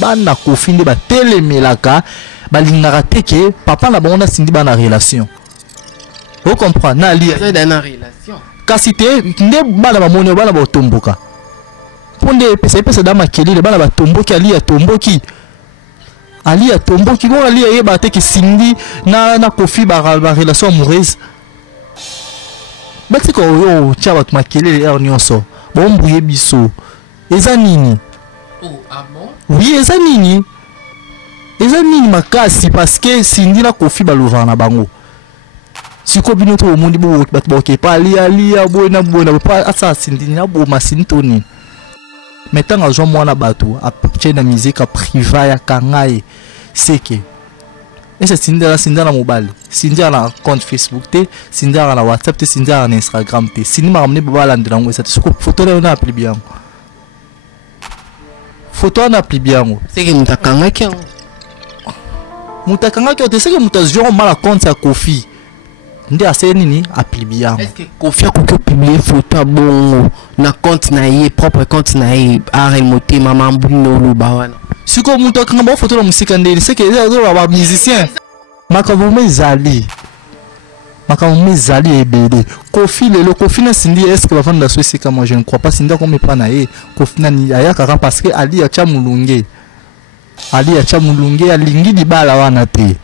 bana Kofi nde ba telemelaka balingaka teke papa na bango na sindi bana relation. Vous comprenez? Na lia dans relation. Kasi te nde bana ba moni bana ba tomboka. Ponde pesa da makeli bana ba tomboki ali ya tomboki. Ali ya tomboki bon ali ya ba teke sindi na Kofi ba relation amoureuse. Bati ko yo tia ba makeli er nyonso. Bon bouye biso. Eza nini? Oh, ah bon? Oui, eza nini? Eza nini makasi parce que sindi na Kofi balova na bango. Siko bino to mundi bo batboke pa ali bona pa asa sindi na bo masinto ni. Metanga jo mwana bato a na musique priva ya kangai seke. Esa sindi na mobile, sindi na compte Facebook te, sindi na WhatsApp te, sindi na Instagram te. Sindi ma ramene baba landela ngo esa siko photo na appli bien. Photo na appli bien. C'est que mutakanga ki. Mutakanga ki te seke mutazjo mala compte ya Kofi. Nde ase nini appli bien. Est-ce que Kofi a publier photo bon na compte na ye propre compte na ye arel moté maman buno lu bawana. Siko mutakanga ba photo na musika ndeli seke ba musicien. Makambo zali ebede. Kofi lelo Kofi na sindi est-ce que va vendre la société comme je ne crois pas sindi comme pas na ye Kofi na ni aya kaka parce que ali ya chamulunge. Ali ya chamulunge alingi dibala wana te.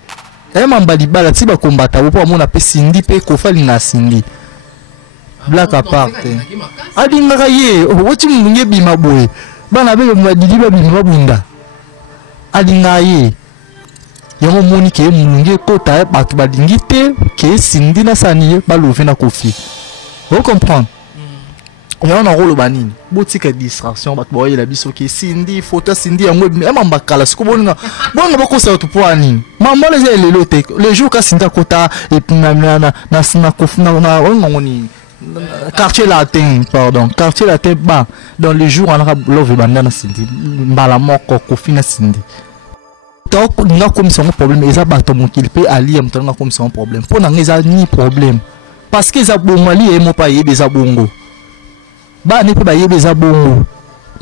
Mamba dibala ti ba kombata bo po mona pe sindi pe Kofi linga sindi. Black apart. Alinga ye woti mulunge bima boy. Bana be mwadidi ba bima bunda. Alinga ye. Yango moni ke mulunge kota bato balingi te ke sindi na sani balove na Kofi. Vous comprenez? On a rôle banini. Botika distraction bato boye la biso ke sindi photo sindi yango mamba kala siko boninga. Bonga bako sa to poani. Mamba les lelo te. Le jour ka sinda kota et puis na Kofi na ngoni quartier latin pardon, quartier latin ba dans les jours on a love banda na sindi. Mbala moko Kofi na sindi. Donc, nous avons comme ça un problème. Ils ont qu'il peut aller comme ça un problème. Pour nous, ils ont ni problème. Parce que ils ont bon mali et mon pays des abongo. Bah, ne peut pas y des abongo.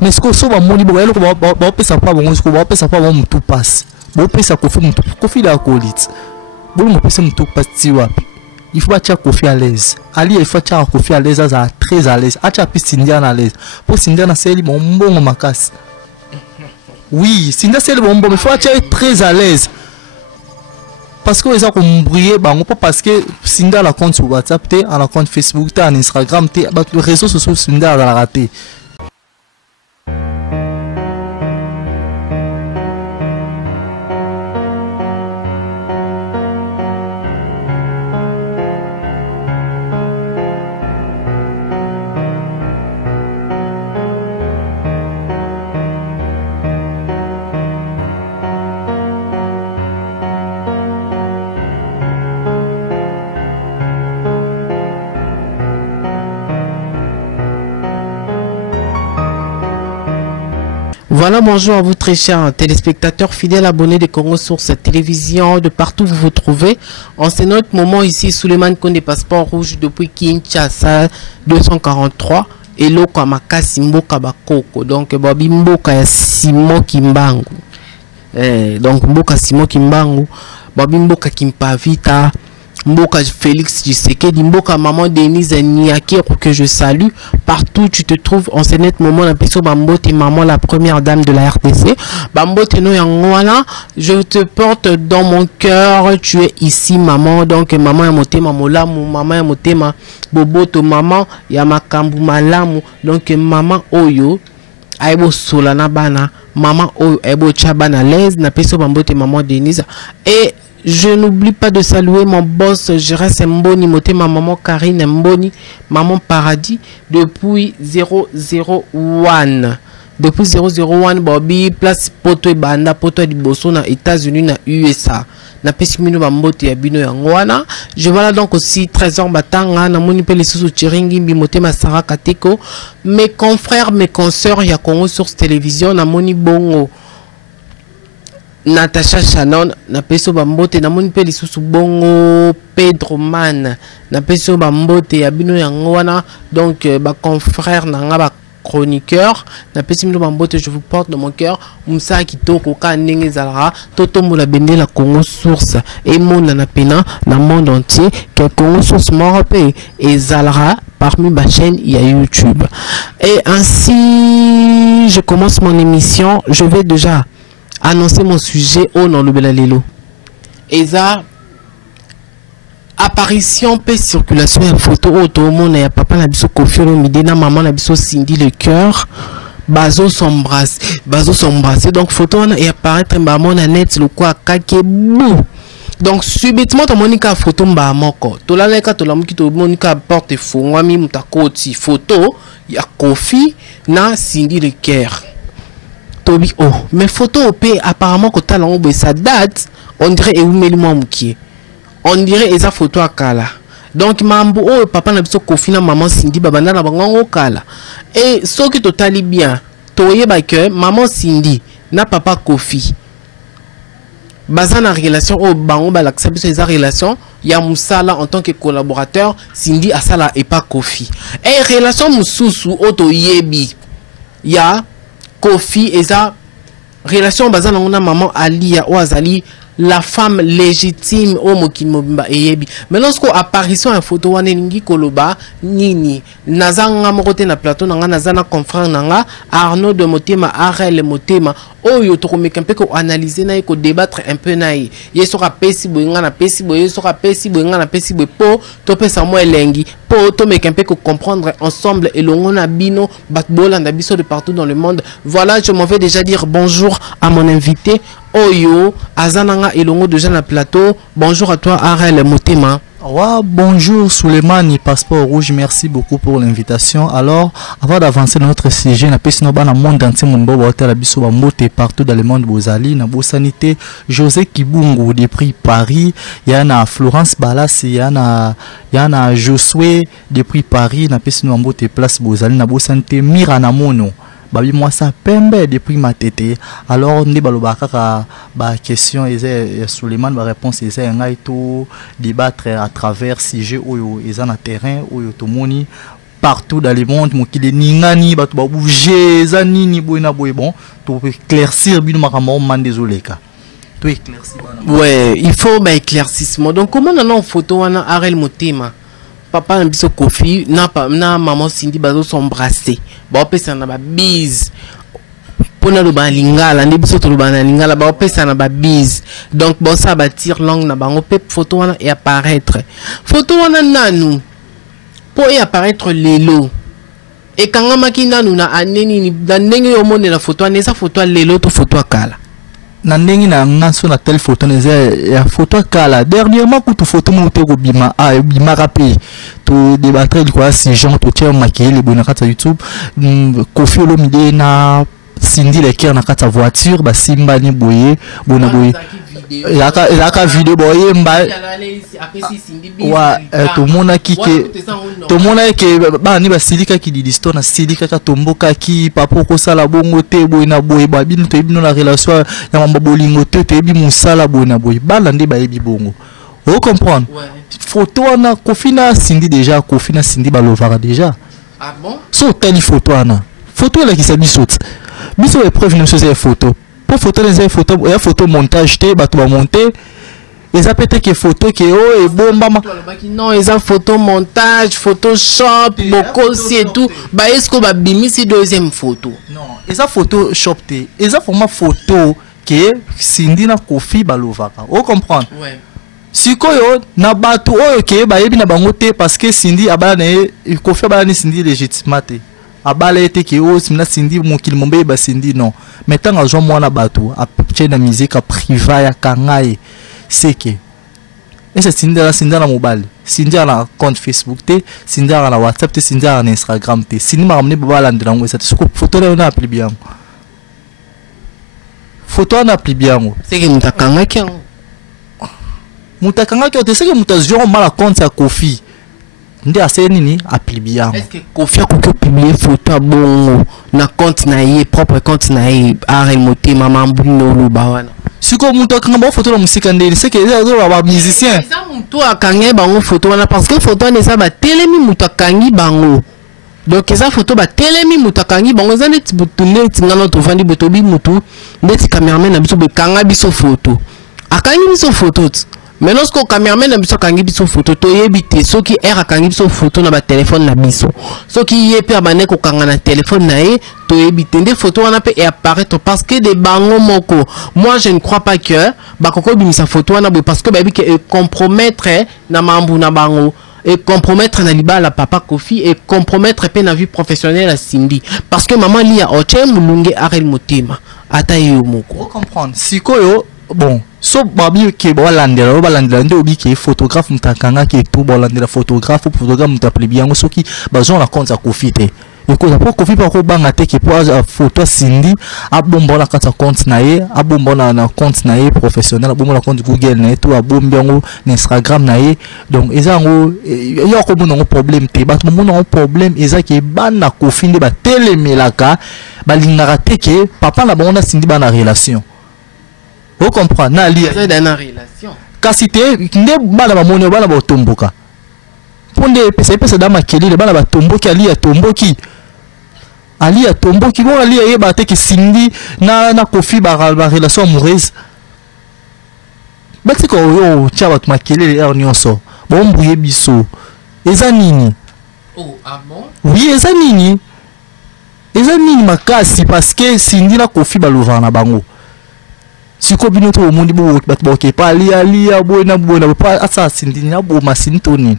Mais ce que ça va moni, bon, on peut ça pas bon, on peut ça pas bon, tout passe. Bon, peut ça Kofi, Kofi la colite. Bon, on peut ça tout passe. Il faut pas tirer Kofi à l'aise. Ali, il faut tirer Kofi à l'aise, à très à l'aise. Acha puis Cindia à l'aise. Pour Cindia na c'est bon ma casse. Oui, Cinda c'est le bon, mais il faut être très à l'aise. Parce que les gens ont brillé, pas parce que Cinda la compte sur WhatsApp, à la compte Facebook, à Instagram, les réseaux sociaux, Cinda a raté. Voilà, bonjour à vous très chers téléspectateurs fidèles abonnés de Congo Source Télévision, de partout où vous vous trouvez. En ce notre moment ici, Suleiman Konde Passeport Rouge depuis Kinshasa 243 et Loko Makasi Mboka Bakoko. Donc, Babi Mboka Simo Kimbangu. Donc, Mboka Simo Kimbangu, Babi Mboka Kimpavita, Mboka Félix Tshisekedi, Mboka maman Denise Niaki que je salue partout tu te trouves en ce net moment la personne Bambote maman la première dame de la RTC Bambote no yangwana je te porte dans mon cœur tu es ici maman donc maman ya motema molamu maman ya motema boboto maman ya makambu malamu donc maman oyo aibo solana bana maman oyo aibo chabana l'aise na personne Bambote maman Denise et je n'oublie pas de saluer mon boss Jérès Mboni, ma maman Karine Mboni, maman Paradis, depuis 001. Depuis 001, Bobby, place Poto et Banda, Poto et Bosso, na États-Unis, na USA. Na pesimino bambote ya bino yangwana. Je voilà donc aussi Trésor Batanga, na moni pe les sous Chiringi, Bimote Masara Kateko. Mes confrères, mes consoeurs, ya Congo Source Télévision, na moni bongo. Natacha Shannon na peso bambote na moni pe lisusu bongo Pedro Man na peso bambote ya bino yango wana donc ba confrère na nga ba chroniqueur na pesi mino bambote je vous porte dans mon cœur Moussa kitoko ka ndenge zalara toto mola bende la Congo Source et monde na pena na monde entier que Congo Source morpe et zalara parmi ma chaîne il y a YouTube. Et ainsi je commence mon émission. Je vais déjà annoncer mon sujet au nom de Belalelo. Et ça apparition pe circulation de photo auto monde ya papa na biso Koffi Olomide na maman na biso Cindy le cœur bazo s'embrasser donc photo et apparaître maman na net le quoi kake bou. Donc subitement to monika photo mba moko to la leka to la muki to monika porte fongwami mutakoti photo ya Koffi na Cindy le cœur tobi oh mais photo op apparemment ko tala ngo sa date on dirait et umeli mo mukie on dirait esa photo à kala donc mambo oh papa na biso Koffi na maman Cindy babanda na bango kala et ce qui totali bien toyeba que maman Cindy na papa Koffi basé na relation au bango balakisa biso esa relation ya musala en tant que collaborateur Cindy asala et pas Koffi et relation mususu auto yebi ya Koffi esa relation basé na maman Alia ou Azali la femme légitime au mokimobimba eyebi mais lorsque apparition en photo wana ningi koloba nini nazanga mokote na plateau nanga nazana confrère nanga Arnaud de Motema Arel Motema oyo to komeka mpe ko analyser na ko débattre un peu na ye sera pesi boyanga na pesi boye sera pesi boyanga na pesi boye po to pesa mo elengi po to meka mpe ko comprendre ensemble et longona bino batbola na biso de partout dans le monde. Voilà, je m'en vais déjà dire bonjour à mon invité Oyo Azananga Elongo déjà na plateau. Bonjour à toi Arel Motema. Ouais, bonjour Souleymane, Passeport Rouge, merci beaucoup pour l'invitation. Alors, avant d'avancer dans notre sujet, na pesi no ba na monde entier mon bobo hôtel abiso ba moté partout dans le monde bozali na bo sanité José Kibungu depuis Paris, il y a na Florence Balas, il y a na Josué depuis Paris na pesi no moté place bozali na bo sanité Mirana Mono. Babi moi ça pembe depuis ma tête. Alors on dit balobaka ba question et Souleymane ba réponse et ngai tout débattre à travers sujet oyo eza na terrain oyo tomoni partout dans le monde mokili ningani batu ba bouger za nini boyna boy bon to éclaircir bino makambo man désolé ka to éclaircir bana. Ouais, il faut ba éclaircissement. Donc comment on photo wana Arel Motema papa na biso Koffi na maman Cindy bazo s'embrasser ba pesa na ba bise pona lo ba lingala ndi biso to lo ba na lingala ba pesa na ba bise donc bon ça ba tire langue na bango pe photo wana et apparaître photo wana nanu pour y apparaître lelo et kanga makina nuna aneni ni ndenge yo mone la photo wana esa photo lelo to photo akala na ndenge na ngaso na telle photo neza ya photo kala dernièrement kutu photo mo te ko bima bima rapé to débattre quoi si gens to tient maquiller les bonnes kata YouTube Koffi Olomide na Cindy le cœur na kata voiture ba simba ni boye bona boye la vidéo boye mba wa to mona kike to mona ke ba ni ba silika ki disto na silika ka tomboka ki papa ko sala bongo te boye na boye ba bino to bino la relation ya mamba bolingo te te bi musala boye na boye bala ndi ba yebi bongo vous comprendre photo na Koffi na Cindy déjà Koffi na Cindy ba lovara déjà ah bon so telle photo na photo la ki sa bisote biso épreuve ne se photo pour photo les photos il y a photo montage te ba to ba monter et ça peut être que photo que oh et bomba non ils ont photo montage Photoshop bokosi et tout bah est-ce que ba bimi c'est deuxième photo non et ça Photoshop te et ça format photo que Cindy na Koffi ba lovaka vous comprendre ouais sikoyo na bato oyo ke ba yebi na bango te parce que Cindy abala na Koffi abala ni Cindy légitimité abala ete ke o simna Cindy mokili mombe ba Cindy non maintenant a jo mwana bato a picture na musique priva ya kangai c'est que et c'est Cindy na mobile Cindy na compte Facebook te Cindy na WhatsApp te Cindy na Instagram te Cindy ma ramener baba landela ngo ça te photo na appli bien photo na appli bien c'est que mutakanga ki mutakanga ki te c'est que mutazio mala compte ya Koffi ndi aseni ni appli bien est-ce que Koffi a publier photo bon na compte na ye propre compte na ye Arel Motema mambuno lo bawana siko muto kanga photo la musika ndeni c'est que les ba musicien ça muto akanga bango photo wana parce que photo ne ça ba telemi muto akangi bango Donc eza photo ba telemi mutakangi bango za neti botune tingana to vandi botobi mutu neti cameraman na biso be kanga biso photo. Akangi biso photo. Mais lorsque le cameraman na biso kangi biso photo to yebite soki era kangi biso photo na ba téléphone na biso. Soki yepe abane ko kanga na téléphone na e to yebite des photos wana pe et apparaître parce que des bango moko. Moi je ne crois pas que ba koko bimisa photo wana parce que ba bi que compromettre na mambu na bango. Et compromettre na libala papa Kofi et compromettre pe na vie professionnelle à Cindy parce que maman lia oche mulunge arel motema ata yo moko. Vous comprendre sikoyo bon so babi ke balandela nde obi ke photographe mutakanga ke tout balandela photographe mutapli biango soki bazon la compte ya Kofi te ikoza po Kofi pa ko banga te ke po photo Cindy abomba na kata compte na ye abomba na compte na ye professionnel abomba na compte Google na ye tout abomba yango na Instagram na ye donc ezango yo ko mona problème te ba mona problème eza ke bana Kofi nde ba telemelaka balingaka te ke papa na bango na Cindy ba na relation. Vous comprenez? Na lia dans la relation. Kasi te nde bana ba moni bana ba tomboka. Ponde pesa da makeli bana ba tomboki ali ya tomboki. Ali ya tomboki bon ali ya ba te ki Cindy na Kofi ba relation amoureuse. Bati ko yo tia ba makeli er nyonso. Bon mbuye biso. Eza nini? Oh ah bon? Oui, eza nini? Eza nini makasi parce que Cindy na Kofi ba lova na bango. Si ko bino to mundi bo batboke pa lia bona pa asa Cindy na bo masini to ni.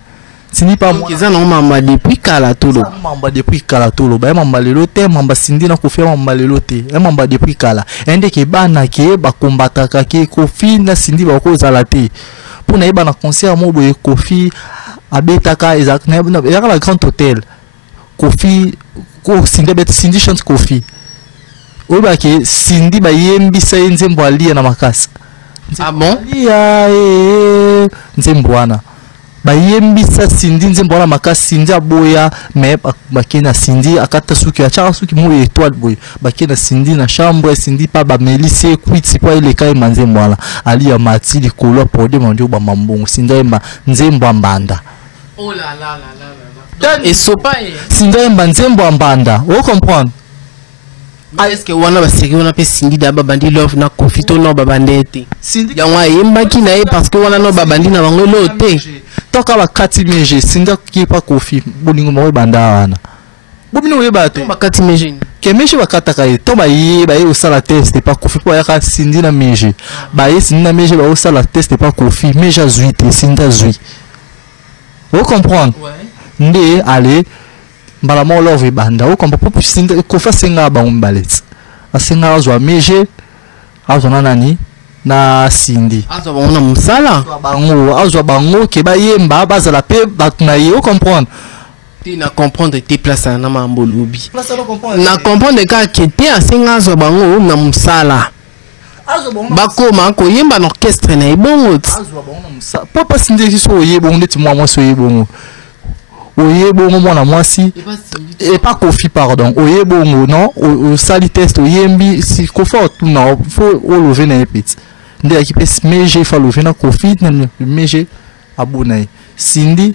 Cindy pa mo keza na mamba depuis kala tolo. Mamba depuis kala tolo. Ba mamba lelo te mamba Cindy na Kofi mamba lelo te. Mamba depuis kala. Ende ke bana ke ba kombataka ke Kofi na Cindy ba ko zala te. Pona yeba na concert mo boye Kofi abetaka exact na la grand hôtel. Kofi ko Cindy chante Kofi. Oba ke Cindy ba yembisa nzembo alia na makasa. Ah bon? Alia nzembo wana. Ba yembisa Cindy nzembo na makasa Cindy aboya me bakena Cindy akata suki achaka suki mo étoile boy. Bakena Cindy na chambre Cindy pa ba melise kwiti pa ile kai manzembo wana. Alia mati likolo pode mondio ba mambongo Cindy mba nzembo mbanda. Oh là là là là là. Et sopa Cindy mba nzembo mbanda. Vous comprenez? Est-ce que wana ba sérieux na pe Cindy da babandi love na Kofi to no babande te Cindy ya wa yembaki na ye parce que wana no babandi na bango lo te toka ba kati meje Cindy ki pa Kofi boningo mo banda wana bobino we ba te ba kati meje ke meje ba kata kai to ba ye osala test pa Kofi po ya ka Cindy na meje ba ye Cindy na meje ba osala test pa Kofi meje azui te Cindy azui. Vous comprenez? Ouais. Nde allez mbala mo love banda o kompa popo Cindy Kofi senga ba umbalet asenga azwa meje azwa nani na Cindy azwa bona musala azwa bango ke ba yemba bazala pe batuna ye o comprendre ti na comprendre te place na mambo lobi na comprendre ka ke te asenga azwa bango na musala bakoma ko yemba na orchestre na ebongo azwa bango na musala papa Cindy so yebo ndeti mwa so yebongo oyebongo mwana mwasi et pas Kofi pardon oyebongo non au sali test oyembi si Kofi tuna faut lever na petit nde akipes meje fa lever na Kofi na meje abuna Cindy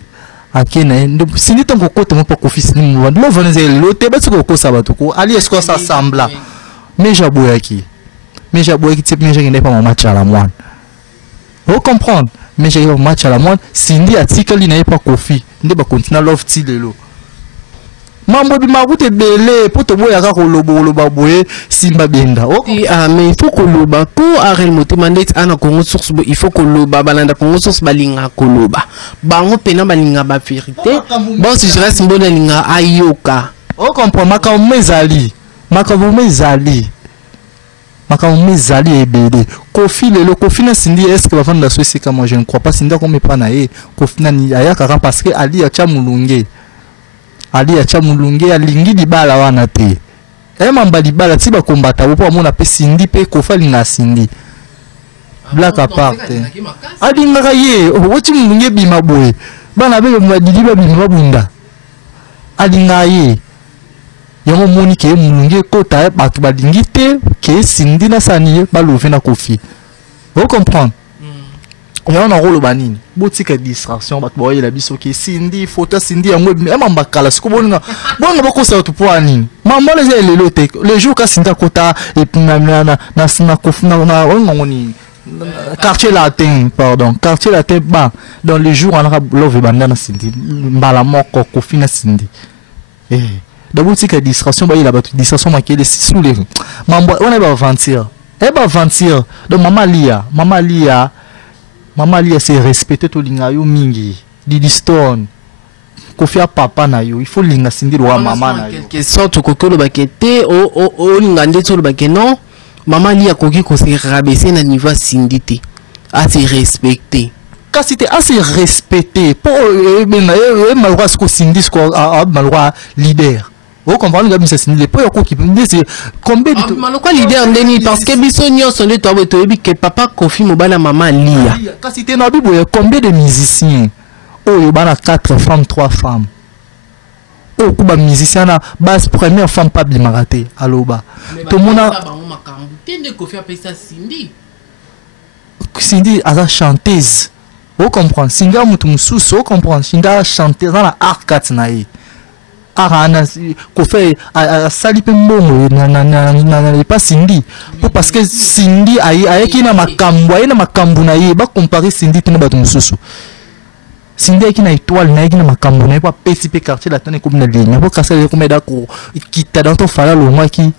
akena ndo Cindy tango kote mo pa Kofi Cindy mo ndo vanze lote ba tsiko ko sabato ko ali esko sa sambla meje aboyaki type meje ngende pa mama chala mwana. Vous comprenez? Mais j'ai eu un match à la moine Cindy a tikali na pas Kofi nde ba continue love ti lelo mambo bi mabuté belé poto boya ka ko loba boye simba benda okay mais il faut que loba ko arel motema ndeti ana Congo source il faut que loba balanda Congo source balinga ko loba bango pena balinga ba vérité bon si je reste mbona linga ayoka o comprend makambo mezali makamizali ebele Kofi lelo Kofi na Cindy est-ce que va vendre la société comme je ne crois pas Cindy comme pas na ye Kofi na ni aya kaka parce que ali acha mulunge alingi libala wana te mamba libala ti ba kombata bo po mona pe Cindy pe Kofi linga Cindy black apart alinga ye woti mulunge bima boye bana be madili ba bima bunda alinga ye yango moni ke mulunge kota bato balingi te ke Cindy na sani ba lever na Kofi. Vous comprenez? on a un rôle banine boutique distraction bat boy la biso ki Cindy photo Cindy yango emamba kala siko bonga bako sa to poani maman les lote le jour ka Cindy kota et puis na kofuna na ngoni quartier latin pardon quartier latin ba dans les jours on a love banda na Cindy mbala moko kofina Cindy dans boutique distraction ba il a battu distraction makele sous les maman on va avantir avantir donc maman Lia c'est respecter to linga yo mingi Didi Stone kofia papa na yo il faut linga Cindy wa maman na yo quelque sorte kokolo bakete o linga ndeto lo bakeno maman Lia koki ko se rabaisser na niveau Cindy te à se respecter quand c'était assez respecté pour malgré ce que Cindy a malgré leader. Vous comprenez que c'est Cindy pour qui c'est combien de malgré leader ndeni parce que biso nyonso nde to botoyebi que papa Kofi mobala maman Lia quand c'était na bibo combien de musiciens oh bana 4 femmes 3 femmes oh kuba musicien na base première femme pas bimaraté aloba tout le monde a Kofi appelle ça Cindy a chanteuse. Vous comprenez Cindy a mutu mususu vous comprenez Cindy a chanteuse dans la arcade naïe arana ko fait a sali pe mbongo na pas Cindy parce que Cindy ayaki na makambo na ye ba comparer Cindy tena bato mususu Cindy ayaki na étoile na ayaki na makambo na ye pas petit pe quartier la tane comme na ligne pour casser comme da ko kita dans ton fala lo moi qui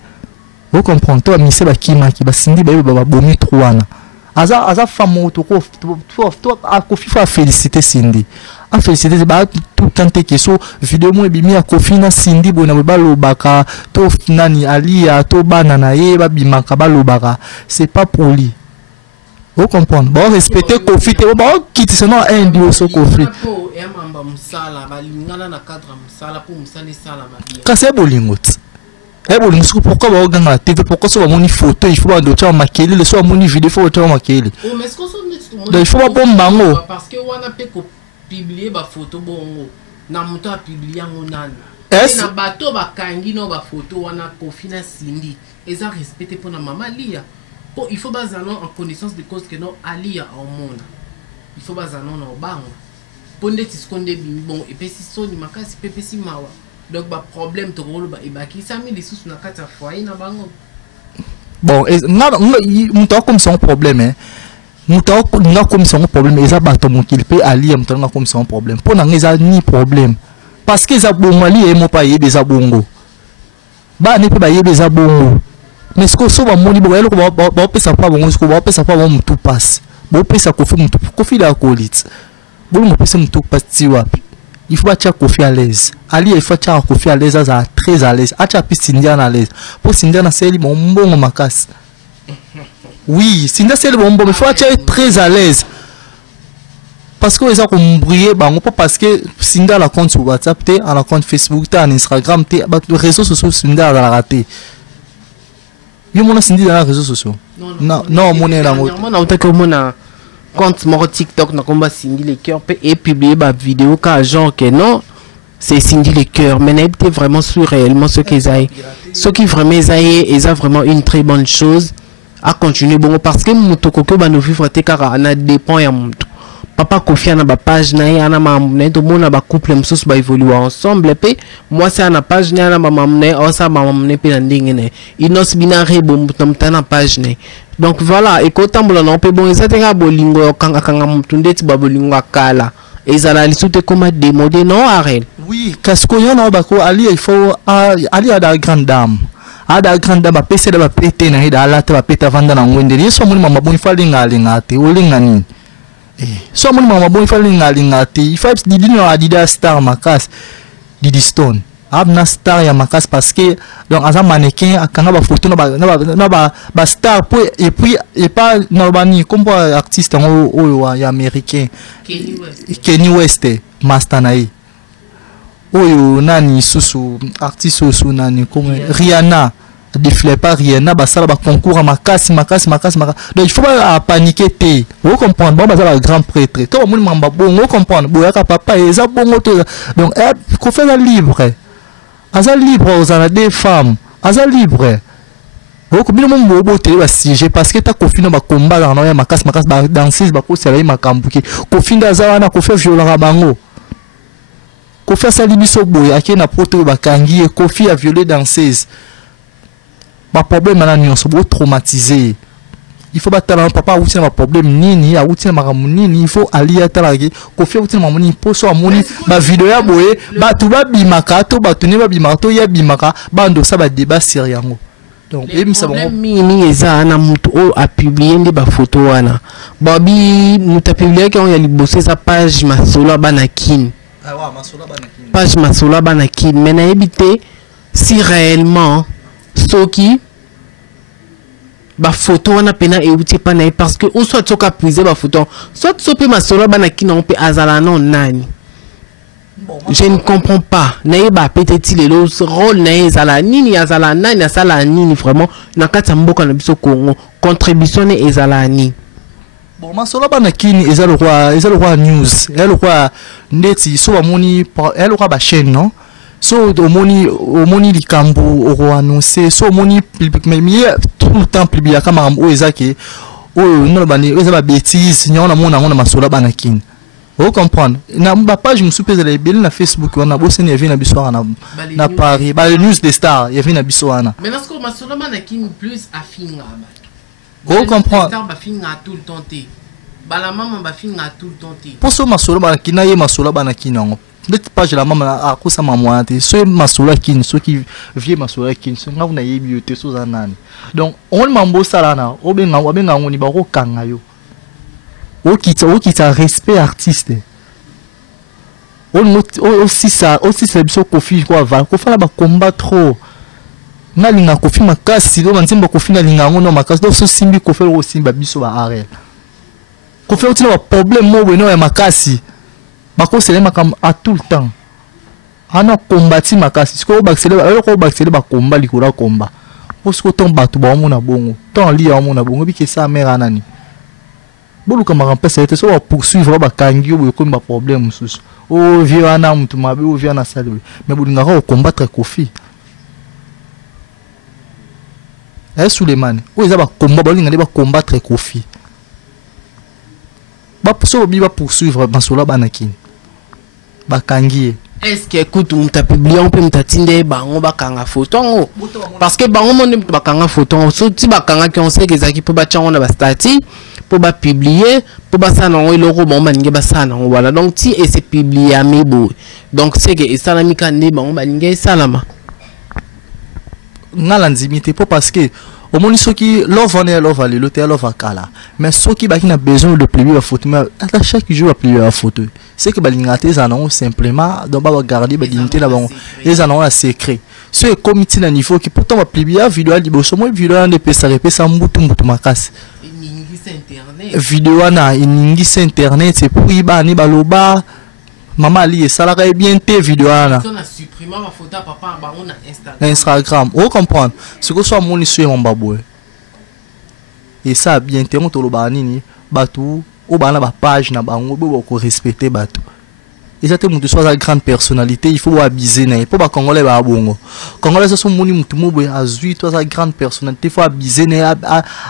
vous comprenez toi mise ba kima ki ba Cindy ba bomi troana aza femme to a Kofi fa féliciter Cindy a féliciter ba tout tante que so vidéo mo bimi a Kofi na Cindy bona ba lobaka to nani alia to bana na ye ba bimaka ba lobaka c'est pas poli vous comprenez bon respecter Kofi te ba quitter sinon un dio so Kofi kase bolingot pourquoi on regarde la TV pourquoi ça va moni photo il faut pas d'autres maquiller le soir moni vidéo il faut autre maquiller il faut pas bon bango parce que on a peut publier ba photo bongo na muto a publier ngonana na bato ba kangi no ba photo wana Kofi na Cindy eza respecté pour na maman Lia pour il faut bazano en connaissance de cause que non Alia au monde il faut bazano na bango ponde tiskonde bon et puis si so ni makasi pepe si mawa donc ba problème to rolo ba ibaki sami les sous na kata foyer na bango bon muto comme son problème hein muto nga comme son problème eza bato mon qu'il peut ali muto nga comme son problème pour na ngeza ni problème parce que za bongo ali e mo pa yebe za bongo ba ne pe ba yebe za bongo mais ce que so ba moni bo yelo ba pesa pa bongo ce que ba pesa pa bongo mutu passe bo pesa Kofi mutu Kofi la kolit bo mo pesa mutu passe ti wapi il faut pas Kofi à l'aise. Ali il faut pas Kofi à l'aise, à très à l'aise. A pas Cindy à l'aise. Pour Cindy na c'est bon bon makas. Oui, Cindy c'est bon bon, il faut être très à l'aise. Parce que les gens ont brillé, bah on pas parce que Cindy a la compte sur WhatsApp, a la compte Facebook, a Instagram, bah les réseaux sociaux Cindy a la raté. Yo mon Cindy dans les réseaux sociaux. Non, mon est là. On a que mon compte mon TikTok na combat Cindy les cœurs et publier ma vidéo car genre que non c'est Cindy les cœurs mais n'était vraiment sur réellement ce qu'ils aient ce qui vraiment ils a vraiment une très bonne chose à continuer bon parce que mutoko que ba no vivre te car na dépend ya mutu papa Kofi na ba page na ya na mamne to mona ba couple msusu ba évoluer ensemble pe moi c'est na page na na mamne o sa mamne pe na ndingene inos binare bon na page na donc voilà et quand on a peu bon ça tenga bolingo kanga mutunde ti babolingo akala et ça la lisute comme démodé non arrête oui parce que yon bako ali il faut ali a da grande dame a da grande dame pese da pété na ida ala ta pété vanda na ngwende yeso moni mama bon il faut linga te olinga ni so moni mama bon il faut linga te il faut didi no Adidas star makas Didi Stone abna star ya makas parce que donc asa mannequin akanga ba photo na ba star et puis et pas normani comme artiste ya américain Kenny West master naï oyo nani susu artiste susu nani comme Rihanna défilé pas Rihanna ba sala ba concours à makasi donc il faut pas paniquer te vous comprendre bon ba ça grand prêtre to mon mamba bon vous comprendre boyaka papa eza bongo to donc ko fait la libre Aza libre aux des femmes, Aza libre. Oko bino mo bo télé ba siège parce que ta Kofi na ba combat na ya makasi ba danseuse ba ko sala makambuki Kofi ndaza wana ko fait violer bango Kofi asali biso boya ake na poto ba kangi Kofi a violé danseuse ba problème na nyonso bo traumatisé il faut battre papa ou un problème nini a ou nini il faut aller à talagi Kofi ou mamoni poso amoni ba vidéo ya boye ba tu ba bimaka to ba tuni ba bimaka to ya bimaka ba ndo sa ba débat sérieux donc les problèmes mini eza na mutu o a publié ndi ba photo wana babi mutu a publié quand il y a libosé sa page masolo banakin ah ouais masolo banakin page masolo banakin mais na ebité si réellement soki ba photo wana pena euti pa na parce que on soit soka puiser ba photo soit sope masolo banakin on peut azala non nani. Je ne comprends pas. Naïba peut-être le rôle naïzala nini azala nani azala nini vraiment na kata mboka na biso Congo contribution ne ezala ni. Bon masolo banakini ezalo roi news elle roi ndeti so amoni elle roi ba chaîne non so omoni likambo oro annoncer so omoni mais tout le temps publier kama o ezaki o non bani ezaba bêtise nyona mona ngona masolo banakini. Vous comprenez? Na ma page me soupez la belle na Facebook on a bossé ne vient na biso na Paris ba les news des stars il vient na biso wana mais parce que ma solo banakini plus afinga ba vous comprenez star ba finga tout le temps té ba la maman ba finga tout le temps té pour so masolo banakini na ye masolo banakini ngo cette page la maman a ko sa maman té so masolo kini so qui vie masolo kini so nga na ye bioté so za nani donc on mambo salana obenga ngoni ba ko kanga yo qui t'a respect artiste aussi ça c'est biso Kofi quoi va ko fala ba combat trop na linga Kofi makasi do manzimba Kofi na linga ngono makasi do so simbi Kofi ro simba biso ba arel Kofi uti na problème mo beno ya makasi ba ko sele makam à tout le temps ana combattre makasi ko ba sele ba combat likora combat parce que ton batu ba mo na bongo ton li ya mo na bongo bi ke sa mère nani bolu kama rampesa était so poursuivre ba kangi o ko mba problème sous o vieux ana mutu mabe o vieux na salle mais bolinga ko combattre Kofi Suleiman o eza ba combat bolinga ba combattre Kofi ba so bi ba poursuivre basola banakini ba kangi est-ce que écoute on t'a publié on peut m'tatinde bango bakanga photo parce que bango monde bakanga photo so ti bakanga ki on sait que ezaki po ba tchango na ba stati pour ba publier pour ba ça non le robot maninge ba ça non voilà donc si et c'est publié à mebo donc c'est que ça la mikande bango baninge salama ngala nzimité pour parce que au moins ceux qui love on est love aller l'hôtel love akala mais ceux qui a besoin de publier la photo mais à chaque jour à publier la photo c'est que balingate ça non simplement donc ba garder ba dignité là bon les annonces la secret ce comité na niveau qui pourtant va publier la vidéo liboso moi vidéo na pesa repesa mbutu makasi vidéo na iningi sur internet c'est pour iba ni baloba maman ali ça la bien te vidéo na supprimer ma photo papa bango na Instagram on comprend ce que soit mon issue mon baboué et ça bien te on to lo ba nini batu o ba na ba page na bango bo ko respecter batu et ça te mutu soit la grande personnalité il faut abuser na pour ba congolais ba bongo congolais ça sont moni mutu mo boy azui toi sa grande personnalité il faut abuser na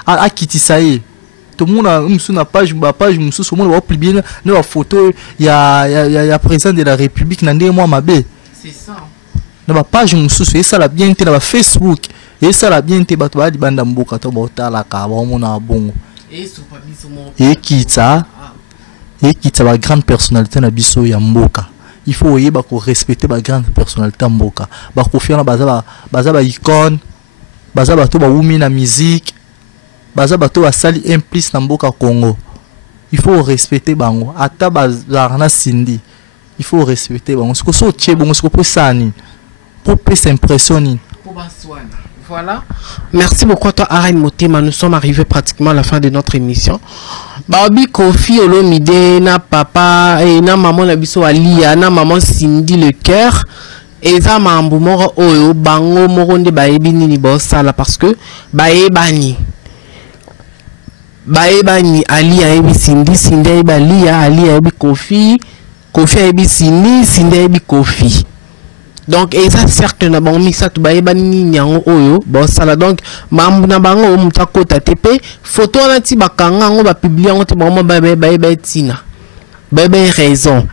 a kitisaye tout le monde a une page musu so monde va publier na photo ya président de la République na ndé moi mabe c'est ça na ba page musu et ça la bien te na Facebook et ça la bien te bato ba di banda mboka to ba tala ka ba mona bongo et so pa biso mo et kita ba grande personnalité na biso ya mboka il faut yeba ko respecter ba grande personnalité mboka ba ko fiana baza ba icône baza ba to ba wumi na musique baza bato basali implice na mboka Congo il faut respecter bango ata bazarna sindi il faut respecter bango ce que so tche bongo ce que pour sani pour plus impressionner pour baswana voilà merci beaucoup toi Arain Motema nous sommes arrivés pratiquement à la fin de notre émission Babi Kofi Olomide na papa et na maman na biso alia na maman Cindy le cœur eza mambo moko oyo bango moko nde bayebi nini bosala parce que bayebani Ali ayebi Cindy Cindy ayebi Ali ayebi Kofi Kofi ayebi Cindy Cindy ayebi Kofi Donc et ça cercle na bango misa to bayeba nini yango oyo bon sala donc mambu na bango mutako tatepe photo na ti bakanga ngo ba publier ngo te bango bayeba tina bayeba raison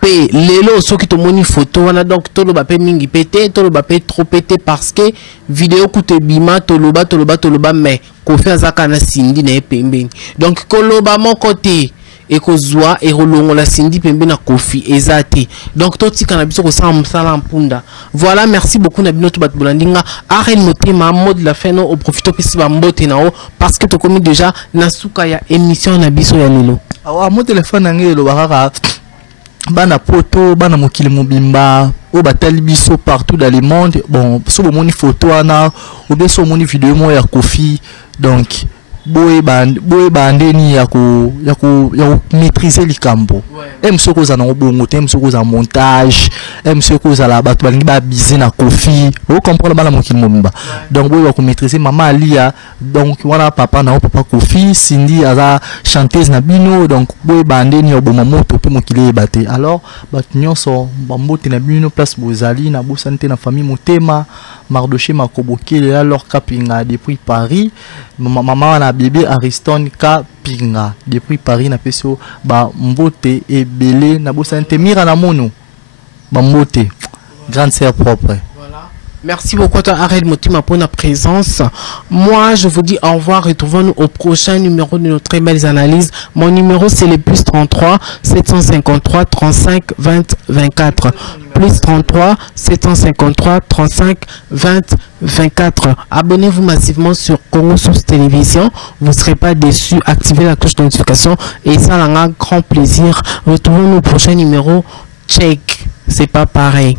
pe lelo soki to moni photo wana donc to lo ba pe mingi pété to lo ba pe trop pété parce que vidéo coûte bima to lo ba mais ko fait azaka na sindi na pembeni donc ko lo ba mon côté et kozwa et rolongo la sindi pembe na kofi ezati donc to tika na biso ko sala mpunda. Voilà, merci beaucoup na bino to bat bolandinga arel motema mode la fin no au profito pesi ba mbote na o parce que to komi déjà na suka ya émission na biso ya lelo awa mo téléphone ngelo bakaka bana poto bana mokili mobimba o batali biso partout dans le monde bon so moni photo ana ou bien so moni vidéo mo ya kofi donc boy bandeni ya maîtriser likambo msoko za na bongo te msoko za montage msoko za la bato balingi ba bize na kofi o comprendre bala mokili mobimba donc boy ba ko maîtriser mama alia donc wana papa na papa kofi sindi aza chanteuse na bino donc boy bandeni ya boma moto pe mokili ebate alors bato nyonso bambote na bino place bozali na bosante na famille motema Mardoché Makobokele alors Kapinga depuis Paris maman na bébé Ariston Kapinga depuis Paris na peso ba mbote et belé na bosante mira na mono ba mbote grande sœur propre. Merci beaucoup à Arel Motima pour notre présence. Moi, je vous dis au revoir. Retrouvons-nous au prochain numéro de nos très belles analyses. Mon numéro, c'est le plus 33 753 35 20 24. Plus 33 753 35 20 24. Abonnez-vous massivement sur Congo Source Télévision. Vous ne serez pas déçus. Activez la cloche de notification et ça a un grand plaisir. Retrouvons-nous au prochain numéro. Check. C'est pas pareil.